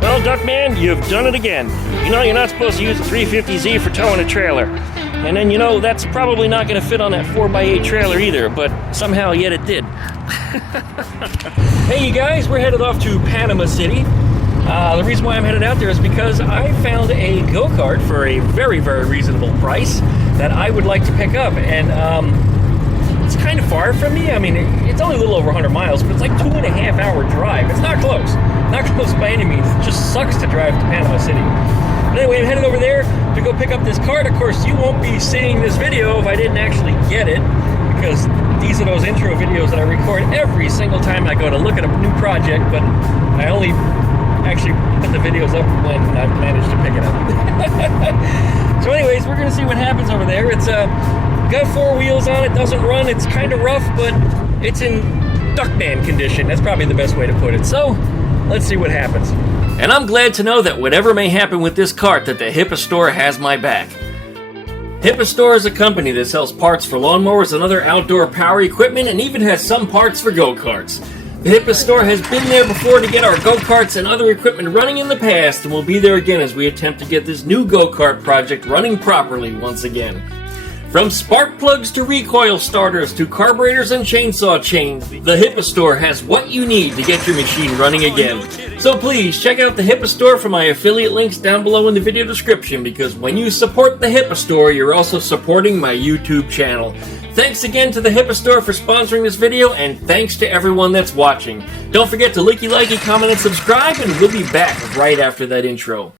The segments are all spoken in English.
Well, Duckman, you've done it again. You know, you're not supposed to use a 350Z for towing a trailer. And then, you know, that's probably not going to fit on that 4x8 trailer either, but somehow yet it did. Hey, you guys, we're headed off to Panama City. The reason why I'm headed out there is because I found a Go Kart for a very, very reasonable price that I would like to pick up. And it's kind of far from me. I mean, it's only a little over 100 miles, but it's like 2.5 hour drive. It's not close. Not close by any means. It just sucks to drive to Panama City. But anyway, I'm headed over there to go pick up this cart. Of course, you won't be seeing this video if I didn't actually get it, because these are those intro videos that I record every single time I go to look at a new project, but I only actually put the videos up when I've managed to pick it up. So anyways, we're gonna see what happens over there. It's got 4 wheels on it, doesn't run, it's kind of rough, but it's in Duckman condition. That's probably the best way to put it. So let's see what happens. And I'm glad to know that whatever may happen with this cart, that the HIPA Store has my back. HIPA Store is a company that sells parts for lawnmowers and other outdoor power equipment, and even has some parts for go-karts. The HIPA Store has been there before to get our go-karts and other equipment running in the past, and will be there again as we attempt to get this new go-kart project running properly once again. From spark plugs to recoil starters to carburetors and chainsaw chains, the HIPA Store has what you need to get your machine running again. So please check out the HIPA Store for my affiliate links down below in the video description, because when you support the HIPA Store, you're also supporting my YouTube channel. Thanks again to the HIPA Store for sponsoring this video, and thanks to everyone that's watching. Don't forget to likey, comment, and subscribe, and we'll be back right after that intro.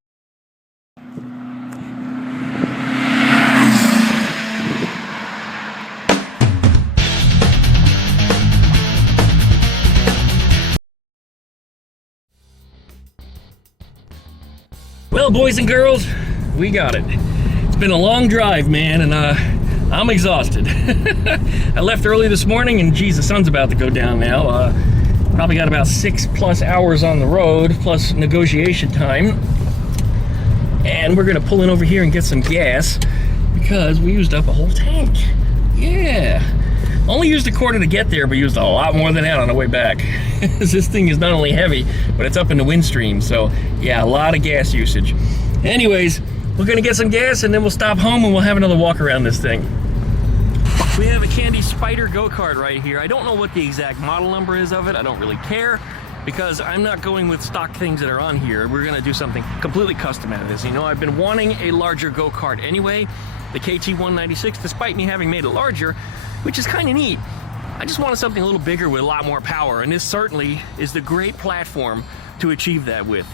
Well, boys and girls, we got it. It's been a long drive, man, and I'm exhausted. I left early this morning, and geez, the sun's about to go down now. Probably got about 6+ hours on the road, plus negotiation time. And we're gonna pull in over here and get some gas, because we used up a whole tank. Yeah. Only used a quarter to get there, but used a lot more than that on the way back. This thing is not only heavy, but it's up in the wind stream, so yeah, a lot of gas usage. Anyways, we're gonna get some gas and then we'll stop home and we'll have another walk around this thing. We have a Kandi Spyder go-kart right here. I don't know what the exact model number is of it. I don't really care, because I'm not going with stock things that are on here. We're gonna do something completely custom out of this. You know, I've been wanting a larger go-kart anyway, the KT196, despite me having made it larger, which is kind of neat. I just wanted something a little bigger with a lot more power, and this certainly is the great platform to achieve that with.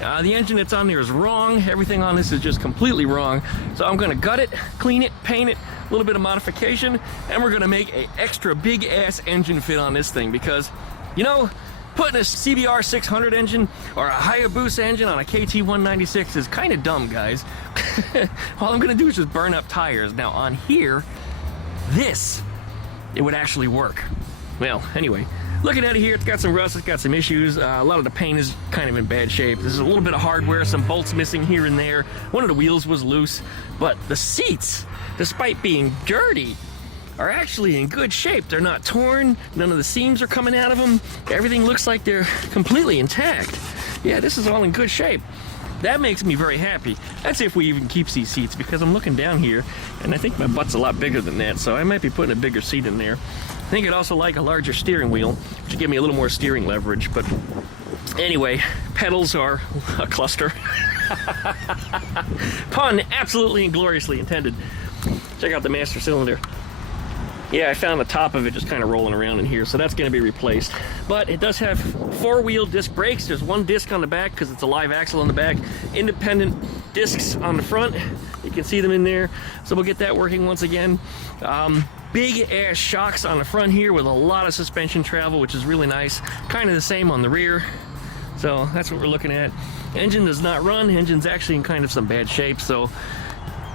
The engine that's on there is wrong. Everything on this is just completely wrong. So I'm gonna gut it, clean it, paint it, a little bit of modification, and we're gonna make an extra big ass engine fit on this thing, because, you know, putting a CBR 600 engine or a Hayabusa engine on a KT196 is kind of dumb, guys. All I'm gonna do is just burn up tires. Now on here, it would actually work. Well, anyway, looking at it here, it's got some rust, it's got some issues. A lot of the paint is kind of in bad shape. There's a little bit of hardware, some bolts missing here and there. One of the wheels was loose, but the seats, despite being dirty, are actually in good shape. They're not torn, none of the seams are coming out of them. Everything looks like they're completely intact. Yeah, this is all in good shape. That makes me very happy. That's if we even keep these seats, because I'm looking down here and I think my butt's a lot bigger than that, so I might be putting a bigger seat in there. I think I'd also like a larger steering wheel to give me a little more steering leverage, but anyway, pedals are a cluster. Pun absolutely and gloriously intended. Check out the master cylinder. Yeah, I found the top of it just kind of rolling around in here, so that's going to be replaced. But it does have 4-wheel disc brakes. There's one disc on the back because it's a live axle on the back. Independent discs on the front. You can see them in there. So we'll get that working once again. Big ass shocks on the front here with a lot of suspension travel, which is really nice. Kind of the same on the rear. So that's what we're looking at. Engine does not run. Engine's actually in kind of some bad shape, so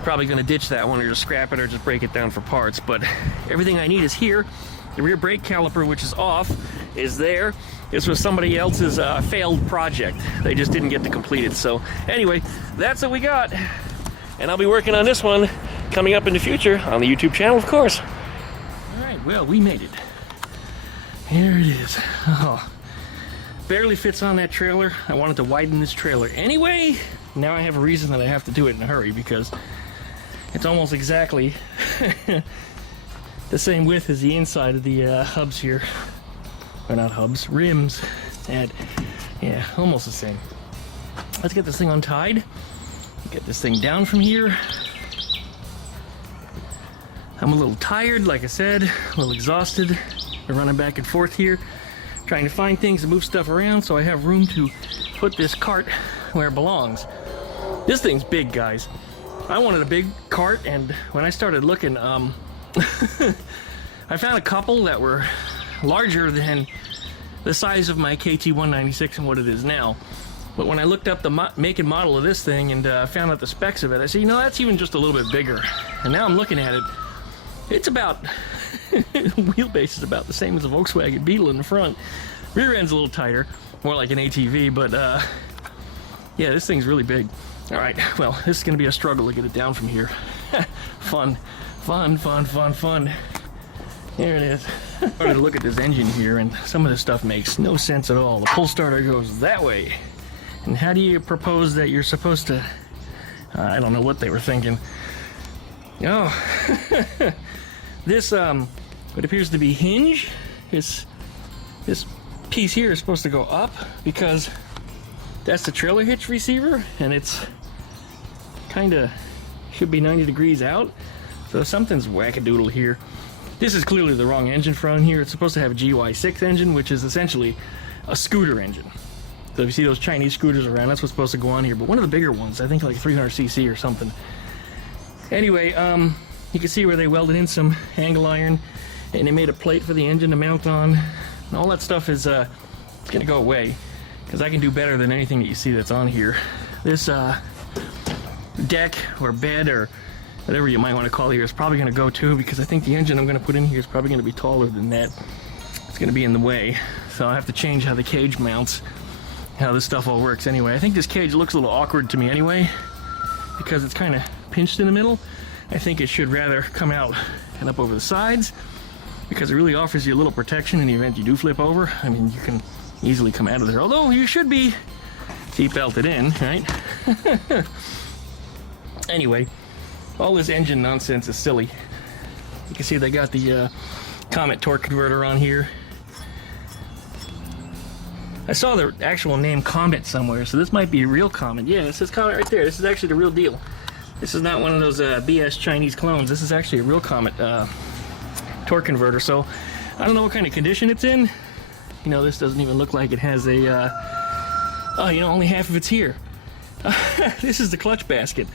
probably going to ditch that one or just scrap it or just break it down for parts. But everything I need is here. The rear brake caliper, which is off, is there. This was somebody else's failed project. They just didn't get to complete it. So anyway, that's what we got. And I'll be working on this one coming up in the future on the YouTube channel, of course. All right, well, we made it. Here it is. Oh, barely fits on that trailer. I wanted to widen this trailer anyway. Now I have a reason that I have to do it in a hurry because it's almost exactly the same width as the inside of the hubs here. Or not hubs, rims. And yeah, almost the same. Let's get this thing untied. Get this thing down from here. I'm a little tired, like I said, a little exhausted. We're running back and forth here, trying to find things and move stuff around so I have room to put this cart where it belongs. This thing's big, guys. I wanted a big cart, and when I started looking, I found a couple that were larger than the size of my KT196 and what it is now. But when I looked up the make and model of this thing and found out the specs of it, I said, you know, that's even just a little bit bigger. And now I'm looking at it. It's about, wheelbase is about the same as a Volkswagen Beetle in the front. Rear end's a little tighter, more like an ATV, but yeah, this thing's really big. All right, well, this is gonna be a struggle to get it down from here. Fun, fun, fun, fun, fun. There it is. I started to look at this engine here, and some of this stuff makes no sense at all. The pull starter goes that way. And how do you propose that you're supposed to, I don't know what they were thinking. Oh, this, what appears to be hinge, this piece here is supposed to go up because that's the trailer hitch receiver, and it's kind of, should be 90 degrees out. So something's wackadoodle here. This is clearly the wrong engine front here. It's supposed to have a GY6 engine, which is essentially a scooter engine. So if you see those Chinese scooters around, that's what's supposed to go on here. But one of the bigger ones, I think like 300cc or something. Anyway, you can see where they welded in some angle iron, and they made a plate for the engine to mount on. And all that stuff is gonna go away, because I can do better than anything that you see that's on here. This deck or bed or whatever you might want to call it here is probably going to go too, because I think the engine I'm going to put in here is probably going to be taller than that. It's going to be in the way, so I have to change how the cage mounts, how this stuff all works. Anyway, I think this cage looks a little awkward to me anyway, because it's kind of pinched in the middle. I think it should rather come out and up over the sides, because it really offers you a little protection in the event you do flip over. I mean, you can easily come out of there, although you should be seat belted in, right? Anyway, all this engine nonsense is silly. You can see they got the Comet torque converter on here. I saw the actual name Comet somewhere, so this might be a real Comet. Yeah, it says Comet right there. This is actually the real deal. This is not one of those BS Chinese clones. This is actually a real Comet torque converter. So I don't know what kind of condition it's in. You know, this doesn't even look like it has a, oh, you know, only half of it's here. This is the clutch basket.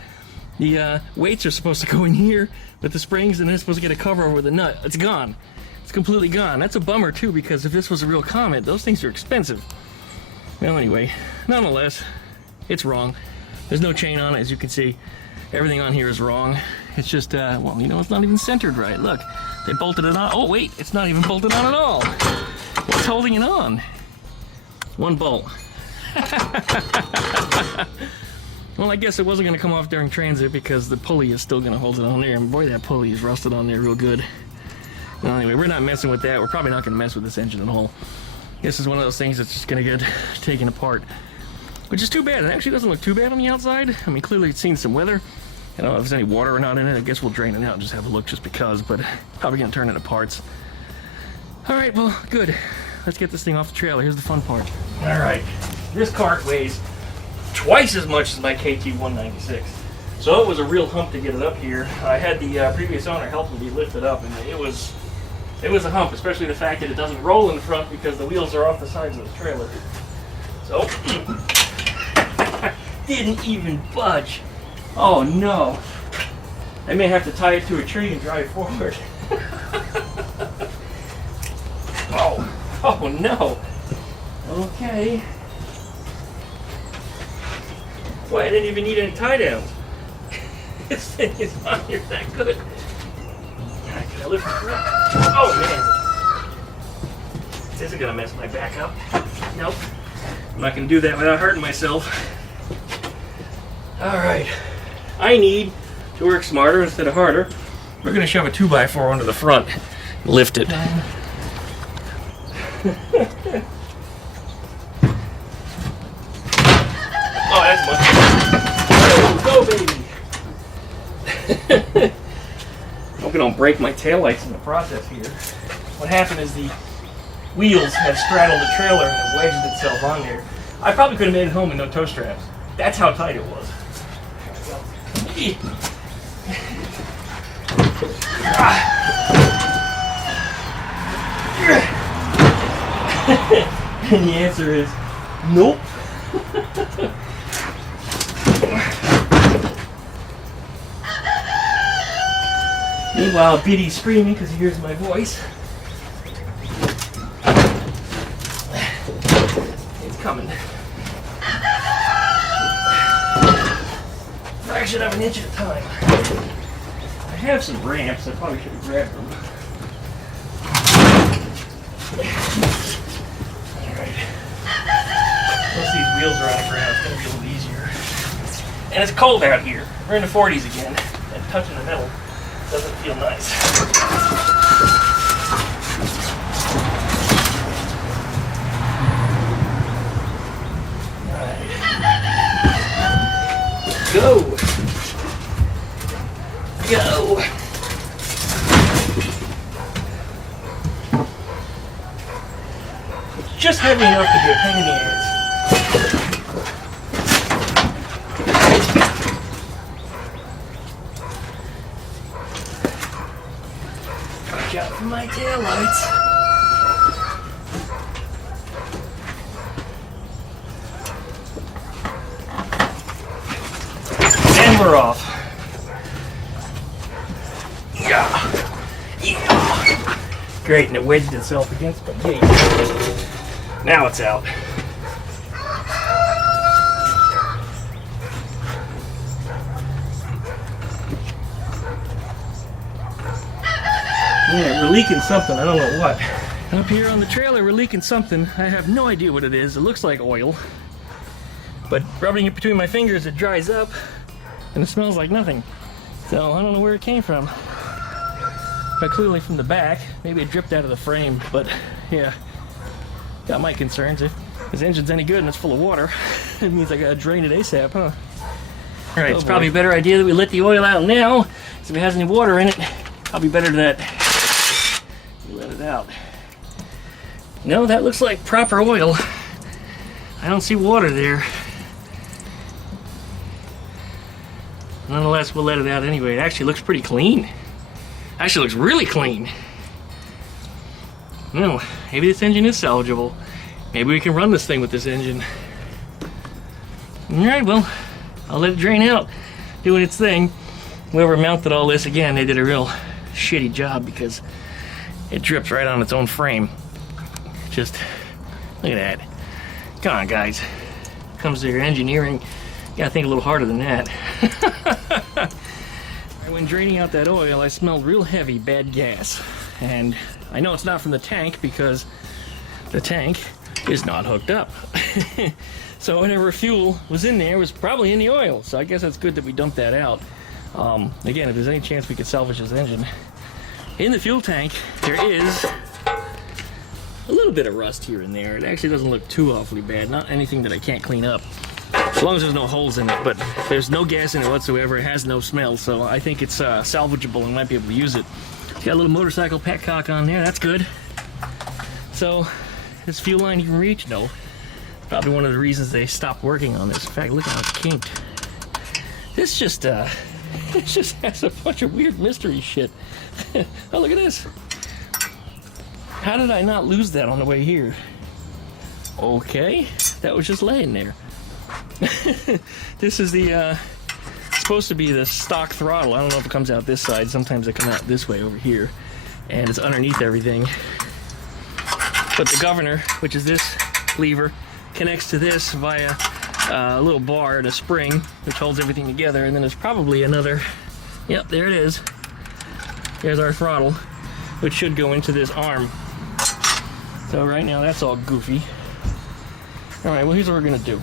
The weights are supposed to go in here with the springs, and then it's supposed to get a cover over the nut. It's gone. It's completely gone. That's a bummer too, because if this was a real Comet, those things are expensive. Well, anyway, nonetheless, it's wrong. There's no chain on it, as you can see. Everything on here is wrong. It's just, well, you know, it's not even centered right. Look, they bolted it on. Oh, wait, it's not even bolted on at all. What's holding it on? One bolt. Well, I guess it wasn't going to come off during transit because the pulley is still going to hold it on there. And boy, that pulley is rusted on there real good. Well, anyway, we're not messing with that. We're probably not going to mess with this engine at all. This is one of those things that's just going to get taken apart. Which is too bad. It actually doesn't look too bad on the outside. I mean, clearly it's seen some weather. I don't know if there's any water or not in it. I guess we'll drain it out and just have a look just because. But probably going to turn it to parts. All right, well, good. Let's get this thing off the trailer. Here's the fun part. All right. This cart weighs twice as much as my KT196, so it was a real hump to get it up here. I had the previous owner help me lift it up, and it was a hump, especially the fact that it doesn't roll in the front because the wheels are off the sides of the trailer. So didn't even budge. Oh no! I may have to tie it to a tree and drive forward. Oh no! Okay. Boy, I didn't even need any tie downs. This thing is not here that good. Can I lift it up? Oh man. This is gonna mess my back up. Nope. I'm not gonna do that without hurting myself. Alright. I need to work smarter instead of harder. We're gonna shove a 2x4 onto the front and lift it. Oh, that's much. Go, baby. Hope I don't break my taillights in the process here. What happened is the wheels have straddled the trailer and it wedged itself on there. I probably could have made it home with no tow straps. That's how tight it was. And the answer is nope. Meanwhile, Biddy's screaming because he hears my voice. It's coming. Fraction of an inch at a time. I have some ramps. I probably should have grabbed them. Alright. Once these wheels are on the ground, it's going to be a little easier. And it's cold out here. We're in the 40s again. And touching the metal doesn't feel nice. Alright. Go! Go! It's just heavy enough to be a pain in the ass. Watch out for my taillights. And we're off. Yeah. Great, and it wedged itself against my gate. Now it's out. Yeah, we're leaking something. I don't know what. Up here on the trailer, we're leaking something. I have no idea what it is. It looks like oil. But rubbing it between my fingers, it dries up. And it smells like nothing. So I don't know where it came from. But clearly from the back. Maybe it dripped out of the frame. But yeah, got my concerns. If this engine's any good and it's full of water, it means I gotta drain it ASAP, huh? Alright, it's probably a better idea that we let the oil out now. Because if it has any water in it, probably better that we let it out. No, that looks like proper oil. I don't see water there. Nonetheless, we'll let it out anyway. It actually looks pretty clean. Actually looks really clean. No, maybe this engine is salvageable. Maybe we can run this thing with this engine. Alright, well, I'll let it drain out, doing its thing. Whoever mounted all this, again, they did a real shitty job because it drips right on its own frame. Just, look at that. Come on, guys. Comes to your engineering. You gotta think a little harder than that. When draining out that oil, I smelled real heavy, bad gas. And I know it's not from the tank because the tank is not hooked up. So whatever fuel was in there was probably in the oil. So I guess that's good that we dumped that out. Again, if there's any chance we could salvage this engine. In the fuel tank, there is a little bit of rust here and there. It actually doesn't look too awfully bad. Not anything that I can't clean up. As long as there's no holes in it, but there's no gas in it whatsoever. It has no smell, so I think it's salvageable and might be able to use it. It's got a little motorcycle petcock on there. That's good. So, this fuel line you can reach? No. Probably one of the reasons they stopped working on this. In fact, look how it's kinked. This just, it just has a bunch of weird mystery shit. Oh, look at this. How did I not lose that on the way here? Okay, that was just laying there. This is the, supposed to be the stock throttle. I don't know if it comes out this side. Sometimes they come out this way over here. And it's underneath everything. But the governor, which is this lever, connects to this via a little bar and a spring, which holds everything together. And then there's probably another, yep, there it is. There's our throttle, which should go into this arm. So right now that's all goofy. Alright, well here's what we're going to do.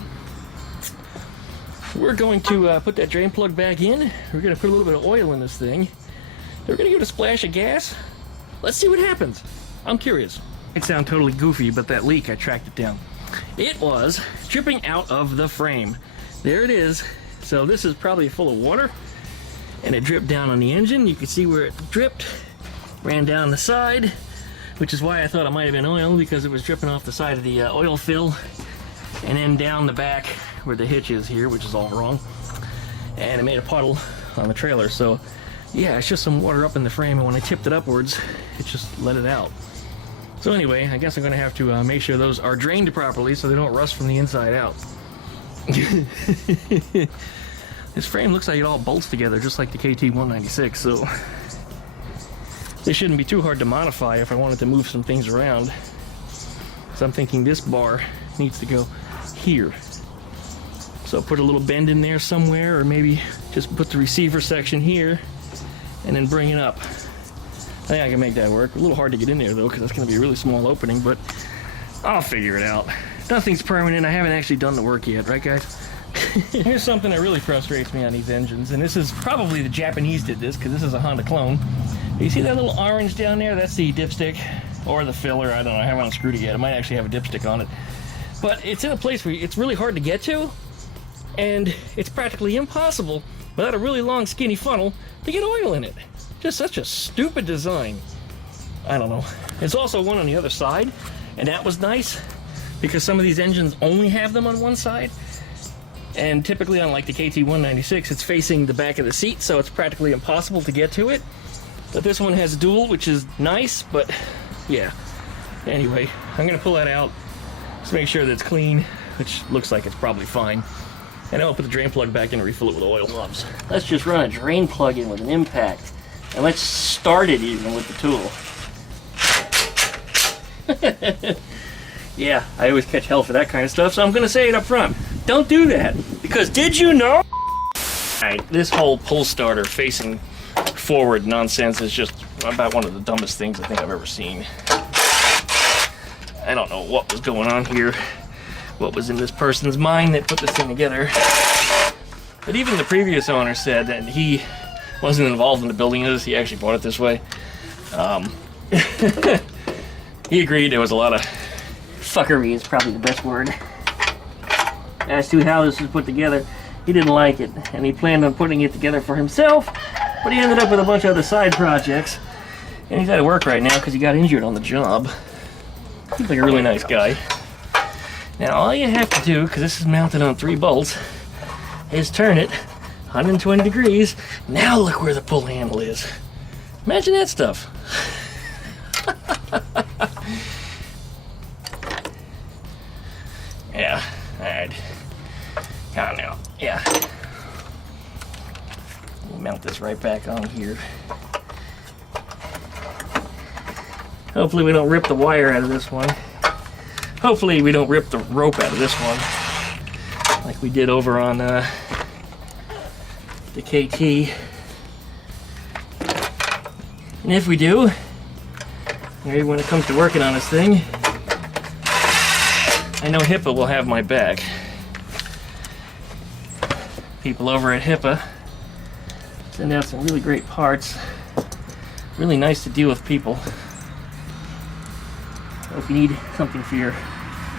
We're going to put that drain plug back in. We're going to put a little bit of oil in this thing. We're going to give it a splash of gas. Let's see what happens. I'm curious. It sounds totally goofy, but that leak, I tracked it down. It was dripping out of the frame. there it is. So this is probably full of water, and it dripped down on the engine. You can see where it dripped, ran down the side, which is why I thought it might have been oil, because it was dripping off the side of the oil fill, and then down the back where the hitch is here, which is all wrong, and it made a puddle on the trailer. So yeah, it's just some water up in the frame, and when I tipped it upwards, it just let it out. So anyway, I guess I'm gonna have to make sure those are drained properly so they don't rust from the inside out. This frame looks like it all bolts together just like the KT196, so this shouldn't be too hard to modify if I wanted to move some things around. So I'm thinking this bar needs to go here. So put a little bend in there somewhere, or maybe just put the receiver section here and then bring it up. I think I can make that work. A little hard to get in there though, because it's going to be a really small opening, but I'll figure it out. Nothing's permanent. I haven't actually done the work yet, right guys? Here's something that really frustrates me on these engines, and this is probably the Japanese did this, because this is a Honda clone. You see that little orange down there? That's the dipstick, or the filler. I don't know. I haven't unscrewed it yet. It might actually have a dipstick on it. But it's in a place where it's really hard to get to, and it's practically impossible without a really long skinny funnel to get oil in it. Just such a stupid design. I don't know. There's also one on the other side, and that was nice because some of these engines only have them on one side, and typically on like the KT196 it's facing the back of the seat, so it's practically impossible to get to it. But this one has dual, which is nice, but yeah. Anyway, I'm gonna pull that out, just make sure that it's clean, which looks like it's probably fine. And I'll put the drain plug back in and refill it with oil. Gloves. Let's just run a drain plug in with an impact. And let's start it even with the tool. Yeah, I always catch hell for that kind of stuff, so I'm gonna say it up front. Don't do that, because did you know? Alright, this whole pull starter facing forward nonsense is just about one of the dumbest things I think I've ever seen. I don't know what was going on here, what was in this person's mind that put this thing together. But even the previous owner said that he wasn't involved in the building of this, he actually bought it this way. He agreed there was a lot of fuckery is probably the best word as to how this was put together. He didn't like it, and he planned on putting it together for himself, but he ended up with a bunch of other side projects, and he's out of work right now because he got injured on the job. Seems like a really nice guy. Now all you have to do, because this is mounted on 3 bolts, is turn it 120 degrees. Now look where the pull handle is. Imagine that stuff. Yeah, alright. Come on now. Yeah. We'll mount this right back on here. Hopefully we don't rip the wire out of this one. Hopefully we don't rip the rope out of this one like we did over on the KT. And if we do, maybe when it comes to working on this thing, I know HIPA will have my back. People over at HIPA send out some really great parts. Really nice to deal with people. So if you need something for your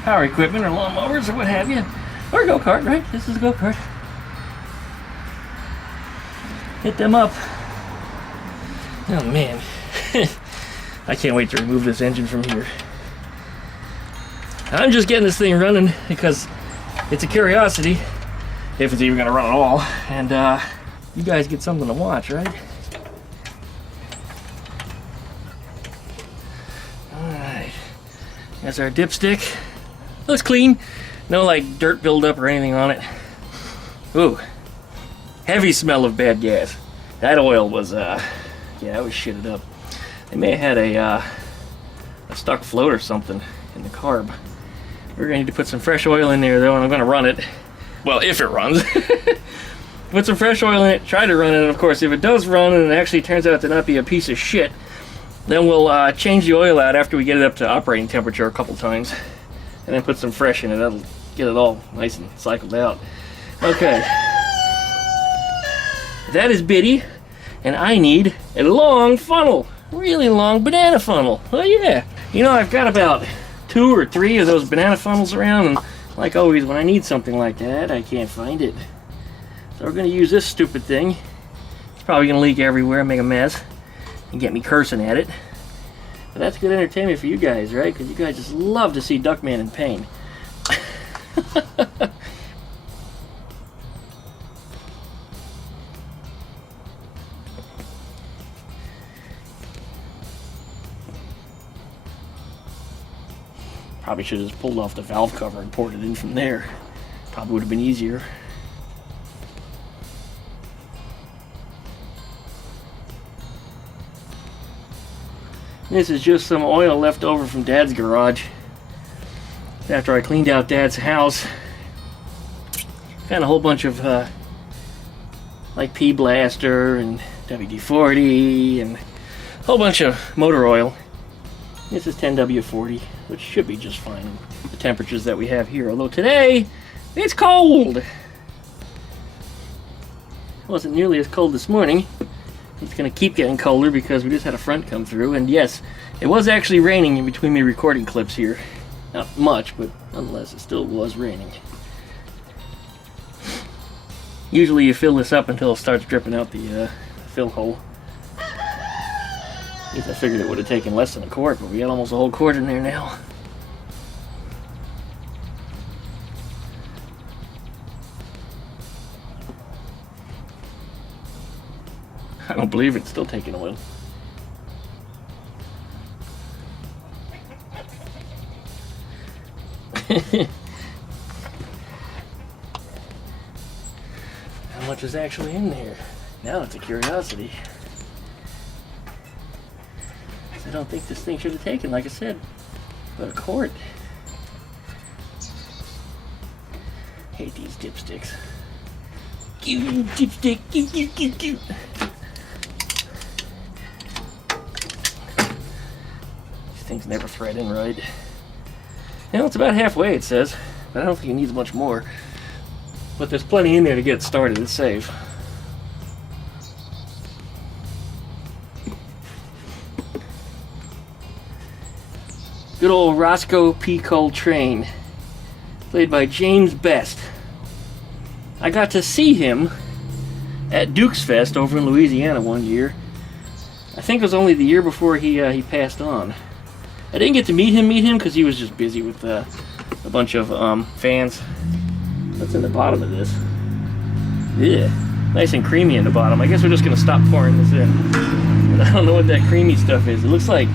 power equipment or lawnmowers or what have you, or Go Kart, right? This is a Go Kart. Hit them up. Oh man. I can't wait to remove this engine from here. I'm just getting this thing running because it's a curiosity, if it's even going to run at all, and you guys get something to watch, right? Alright, that's our dipstick. Looks clean, no like dirt buildup or anything on it. Ooh, heavy smell of bad gas. That oil was, yeah, it was shitted up. They may have had a stuck float or something in the carb. We're going to need to put some fresh oil in there though, and I'm going to run it. Well, if it runs. Put some fresh oil in it, try to run it, and of course if it does run and it actually turns out to not be a piece of shit, then we'll change the oil out after we get it up to operating temperature a couple times, and then put some fresh in it. That'll get it all nice and cycled out. Okay. That is bitty, and I need a long funnel. Really long banana funnel. Oh yeah. You know, I've got about 2 or 3 of those banana funnels around, and like always, when I need something like that, I can't find it. So we're going to use this stupid thing. It's probably going to leak everywhere and make a mess and get me cursing at it. But that's good entertainment for you guys, right? Because you guys just love to see Duckman in pain. Probably should have just pulled off the valve cover and poured it in from there. Probably would have been easier. This is just some oil left over from Dad's garage. After I cleaned out Dad's house, found a whole bunch of like P-Blaster and WD-40 and a whole bunch of motor oil. This is 10W40, which should be just fine in the temperatures that we have here. Although today, it's cold. It wasn't nearly as cold this morning. It's going to keep getting colder because we just had a front come through. And yes, it was actually raining in between me recording clips here. Not much, but nonetheless, it still was raining. Usually you fill this up until it starts dripping out the fill hole. At least I figured it would have taken less than a quart, but we got almost a whole quart in there now. I don't believe it's still taking oil. How much is actually in there? Now it's a curiosity. I don't think this thing should have taken, like I said, but a quart. Hate these dipsticks. Dipstick. These things never thread in right. Well, it's about halfway, it says, but I don't think it needs much more. But there's plenty in there to get it started. It's safe. Good old Roscoe P. Coltrane, played by James Best. I got to see him at Duke's Fest over in Louisiana one year. I think it was only the year before he passed on. I didn't get to meet him because he was just busy with a bunch of fans. What's in the bottom of this? Yeah, nice and creamy in the bottom. I guess we're just gonna stop pouring this in. But I don't know what that creamy stuff is. It looks like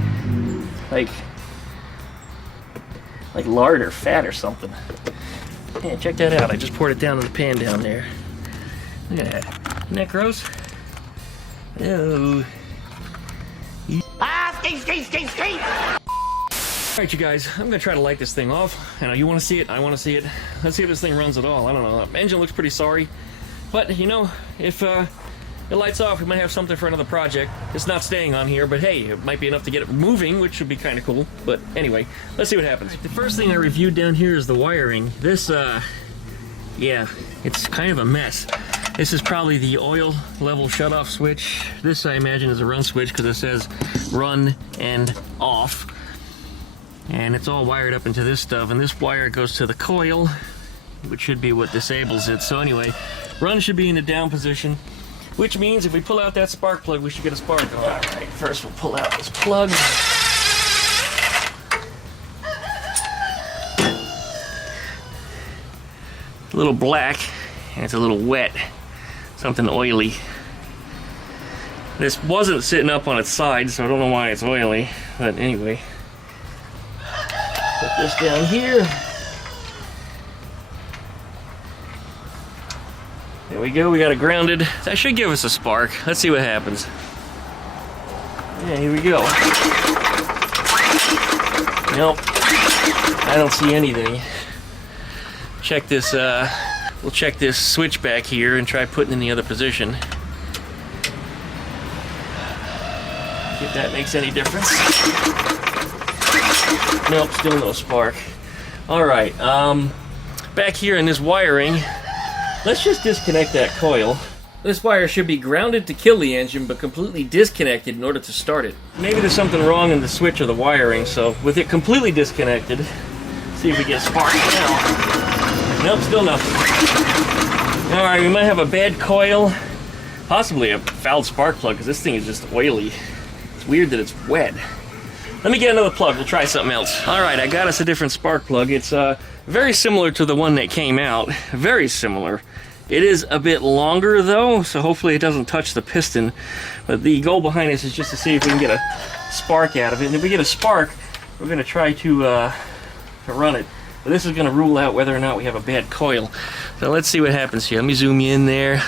lard or fat or something. Yeah, check that out. I just poured it down in the pan down there. Look at that. Isn't that gross? Oh. Alright, you guys, I'm gonna try to light this thing off. I know you want to see it, I want to see it. Let's see if this thing runs at all. I don't know. The engine looks pretty sorry. But, you know, if it lights off, we might have something for another project. It's not staying on here, but hey, it might be enough to get it moving, which would be kind of cool. But anyway, let's see what happens. The first thing I reviewed down here is the wiring. This, yeah, it's kind of a mess. This is probably the oil level shutoff switch. This, I imagine, is a run switch because it says run and off. And it's all wired up into this stuff, and this wire goes to the coil, which should be what disables it. So anyway, run should be in the down position, which means if we pull out that spark plug, we should get a spark going. All right, first we'll pull out this plug. It's a little black, and it's a little wet, something oily. This wasn't sitting up on its side, so I don't know why it's oily, but anyway. Put this down here. There we go, we got it grounded. That should give us a spark. Let's see what happens. Yeah, here we go. Nope, I don't see anything. Check this, we'll check this switch back here and try putting it in the other position. If that makes any difference. Nope, still no spark. Alright, back here in this wiring, let's just disconnect that coil. This wire should be grounded to kill the engine, but completely disconnected in order to start it. Maybe there's something wrong in the switch or the wiring, so with it completely disconnected, see if we get spark now. Nope, still nothing. All right, we might have a bad coil, possibly a fouled spark plug, because this thing is just oily. It's weird that it's wet. Let me get another plug. We'll try something else. All right, I got us a different spark plug. It's very similar to the one that came out. Very similar. It is a bit longer though, so hopefully it doesn't touch the piston. But the goal behind this is just to see if we can get a spark out of it. And if we get a spark, we're going to try to run it. But this is going to rule out whether or not we have a bad coil. So let's see what happens here. Let me zoom you in there.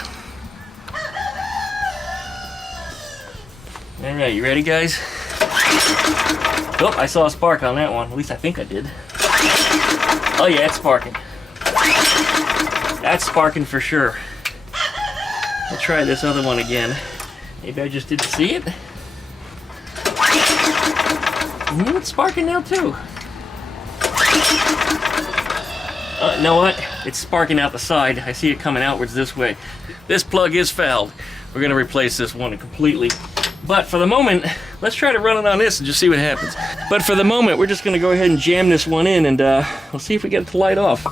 All right, you ready, guys? Oh, I saw a spark on that one. At least I think I did. Oh yeah, it's sparking. That's sparking for sure. We'll try this other one again. Maybe I just didn't see it. It's sparking now too. You know what? It's sparking out the side. I see it coming outwards this way. This plug is fouled. We're going to replace this one completely. But for the moment, let's try to run it on this and just see what happens. But for the moment, we're just going to go ahead and jam this one in, and we'll see if we get it to light off.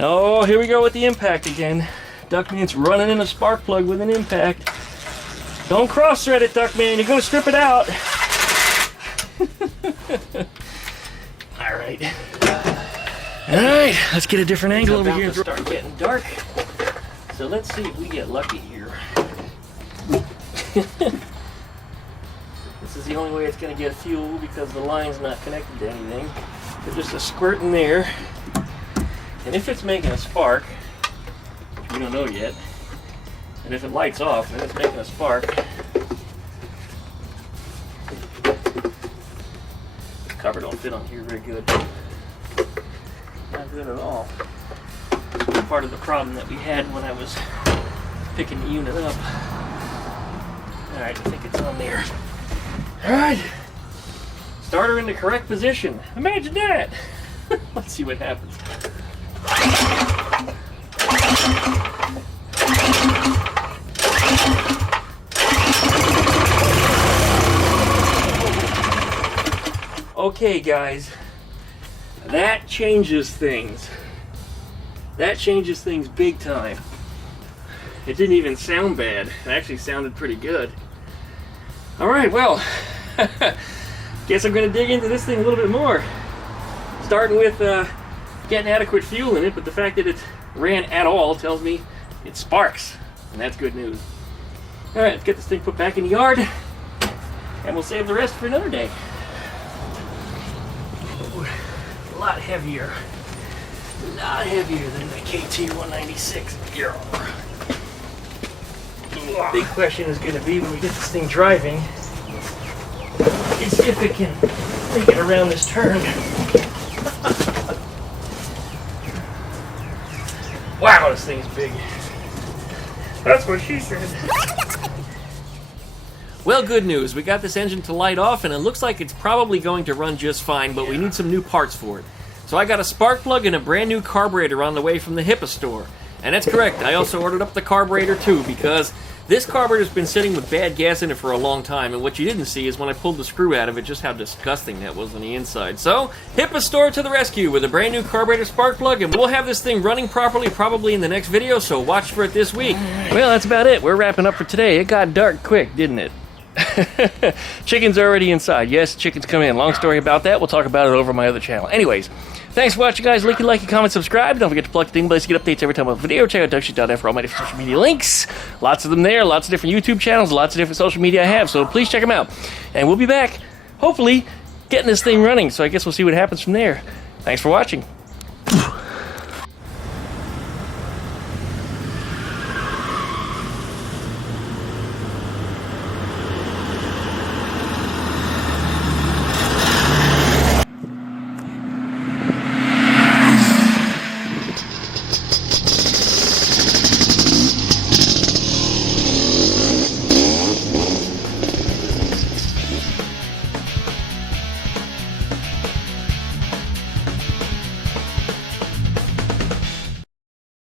Oh, here we go with the impact again. Duckman's running in a spark plug with an impact. Don't cross-thread it, Duckman. You're going to strip it out. All right. All right, let's get a different angle over here. It's start getting dark. So let's see if we get lucky here. This is the only way it's going to get fuel because the line's not connected to anything. There's just a squirt in there. And if it's making a spark, which we don't know yet, and if it lights off and it's making a spark, the cover don't fit on here very good. Not good at all. Part of the problem that we had when I was picking the unit up. Alright, I think it's on there. Alright. Starter in the correct position. Imagine that! Let's see what happens. Okay, guys. That changes things. That changes things big time. It didn't even sound bad. It actually sounded pretty good. Alright, well, guess I'm going to dig into this thing a little bit more. Starting with getting adequate fuel in it, but the fact that it ran at all tells me it sparks, and that's good news. Alright, let's get this thing put back in the yard, and we'll save the rest for another day. Ooh, a lot heavier. A lot heavier than the KT-196. The big question is going to be when we get this thing driving is if it can make it around this turn. Wow, this thing's big. That's what she said. Well, good news. We got this engine to light off, and it looks like it's probably going to run just fine, but we need some new parts for it. So I got a spark plug and a brand new carburetor on the way from the HIPA store. And that's correct, I also ordered up the carburetor too, because this carburetor's been sitting with bad gas in it for a long time, and what you didn't see is when I pulled the screw out of it, just how disgusting that was on the inside. So, HIPA Store to the rescue with a brand new carburetor spark plug, and we'll have this thing running properly probably in the next video, so watch for it this week. Well, that's about it. We're wrapping up for today. It got dark quick, didn't it? Chicken's already inside. Yes, chickens come in. Long story about that. We'll talk about it over my other channel. Anyways, thanks for watching, guys. Like, comment, subscribe. Don't forget to plug the ding bell to get updates every time I have a video. Check out duckshit.f for all my different social media links. Lots of them there. Lots of different YouTube channels. Lots of different social media I have. So please check them out. And we'll be back, hopefully, getting this thing running. So I guess we'll see what happens from there. Thanks for watching.